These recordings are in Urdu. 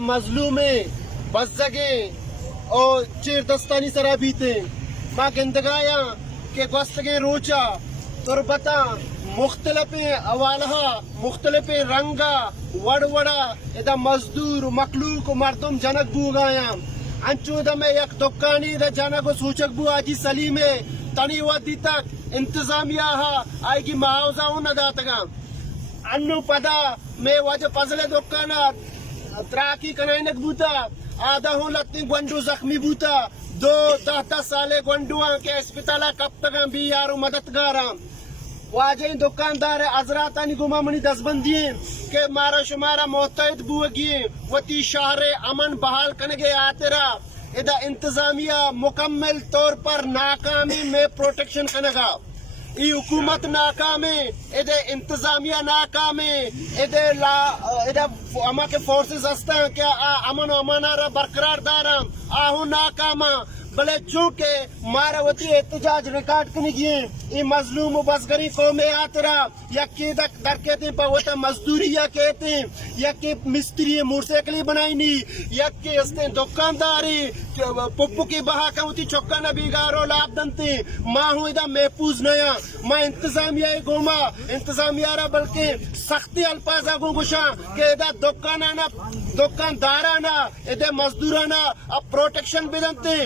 مظلومیں بزگے اور چیر دستانی سرابیتے ما گندگایا کہ گوستگے روچا تربتا مختلف اوالہا مختلف رنگا وڑا ادا مزدور مخلوق مردم جنک بوگایا انچو دا میں یک دکانی دا جنک سوچک بو آجی سلیمے تنی ودی تک انتظامیہ آئی کی معاوضہ ہونا داتگا انو پدا میں وجہ پزلے دکانا تراکی کنائنک بوتا آدھا ہوں لگتی گونڈو زخمی بوتا 2-10 سالے گونڈوان کے اسپتالہ کب تکاں بھی یارو مددگاراں واجہ دکاندار حضراتانی گمہ منی دستبندیے کہ مارا شمارا محتاط بوگی وتی شہر امن بحال کنگے آترا ادا انتظامیہ مکمل طور پر ناکامی میں پروٹیکشن کنگا ای حکومت ناکامی ادے انتظامیہ ناکامی ادے اما کے فورسز ہستاں کہ امن و امانہ را برقرار داراں آہو ناکاما بلے چونکہ مارا وتی احتجاج ریکارڈ کنی گئے ای مظلوم و بزگری قوم آترا یکی در کہتے ہیں پا وطا مزدوری یا کہتے ہیں یکی مستری موٹرسائیکلی بنائنی یکی استے دکانداری پپو کی بہا کمتی چکا نبی گارو لاب دنتے ماں ہوں ادا محفوظ نیا ماں انتظامیہ گوما انتظامیہ را بلکہ سختی الفاظا گو گشاں کہ ادا دکاندارانا ادا مزدورانا اب پروٹیکشن بدنتے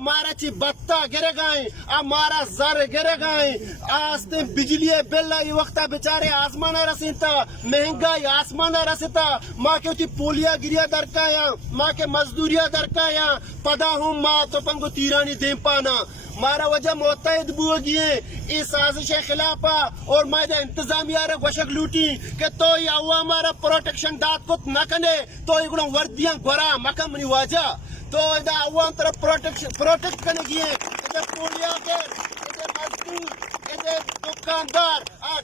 مارا چی بطا گرے گائیں مارا زر گرے گائیں آستے بجلی بل ای وقتا بچارے آسمانہ رسیتا مہنگائی آسمانہ رسیتا ماں کے ہوتی پولیا گریا درکایا ماں کے مزدوریا درکایا پدا ہوں ماں تو پنگو تیرانی دیں پانا مارا وجہ متحد بوگیے اس سازش خلافا اور مائدہ انتظامیہ رہ گوشک لوٹی کہ تو یہ عوام مارا پروٹیکشن دات کت نہ کنے تو یہ گوڑا وردیاں گورا مکم نہیں واجہ تو ادھا عوام طرف پروٹیکٹ کرنے گئے ادھا پولیا کے ادھا مزدور ادھا دکاندار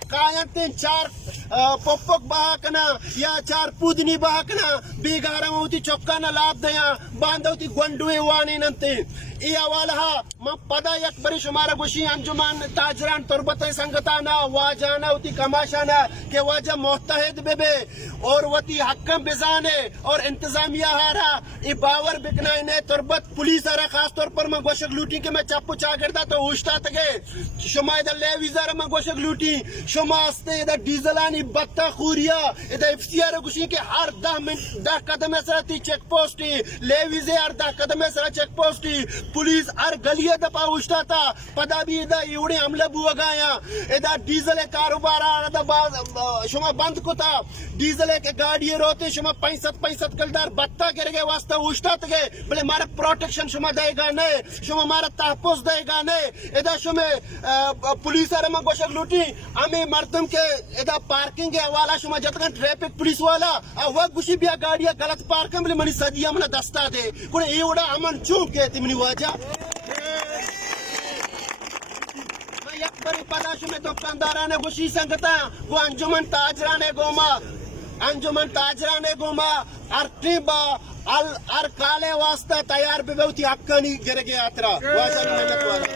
کائنتیں 4 پپک بہاکنا یا 4 پودنی بہاکنا بیگارہ ہوتی چکانا لاب دیاں باندھا ہوتی گونڈوے وانی ننتے ای اوالہا من پدا یک بری شمارا گوشی انجمان تاجران تربت سنگتانا واجانا ہوتی کماشانا کہ واجہ محتحد بے اور وتی حکم بزانے اور انتظامیہ ہارا ای باور بکنائنے تربت پولیس ہارا خاص طور پر من گوشک لوٹی کہ میں چپو چاگردہ تو ہوشتا تگے شما ادھا لے ویزارہ من گوشک لوٹی شما استے ادھا ڈیزلانی بطا خوریا ادھا افسیارہ گوشی کہ ہر 10 قدم سرتی چیک پوسٹی لے ویزے ہر 10 قدم سر چیک پوسٹی پولیس ہر گلیہ دپا ہوشتا تھا پدا بھی ادھا ایوڑے عملہ بو گایا ادھا ڈیزل کاروبارہ شما بند کو تھا ڈیزل کے گاڑی روتے شما 65 کلدار بطا کرے گئے واسطہ ہوشتا تھے بلے مارا پروٹیکشن شما دے گا نہیں شما مارا تحفظ دے گا نہیں ادھا شما پولیس آرہ گوشک لوٹی ہمیں مردم کے ادھا پارکنگ حوالہ شما جتکن ٹریفک پولیس والا وقت گوشی بیا گاڑیاں غلط پارکن بلے منی صدیہ منہ دستا دے کونے ایوڑا امن چونک کہتی منی واجہ میں یک بری پدا شما دکاندارانے گوشی سنگتا وہ انجمن تاجرانے گوما ارٹیبا کالے واسطہ تیار پہ بہتی حقانی گرے گئے آترا واجہ محنت والا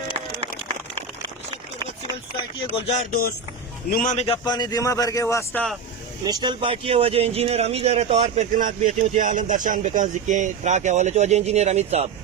سیول سوسائٹی گلزار دوست نوما میں گپانے دیما برگے واسطہ نیشنل پارٹی وجہ انجینئر حمید رتوار پر کنات بیٹھے ہوتی عالم درشان بکان ذکیں تراک حوالے چو وجہ انجینئر حمید صاحب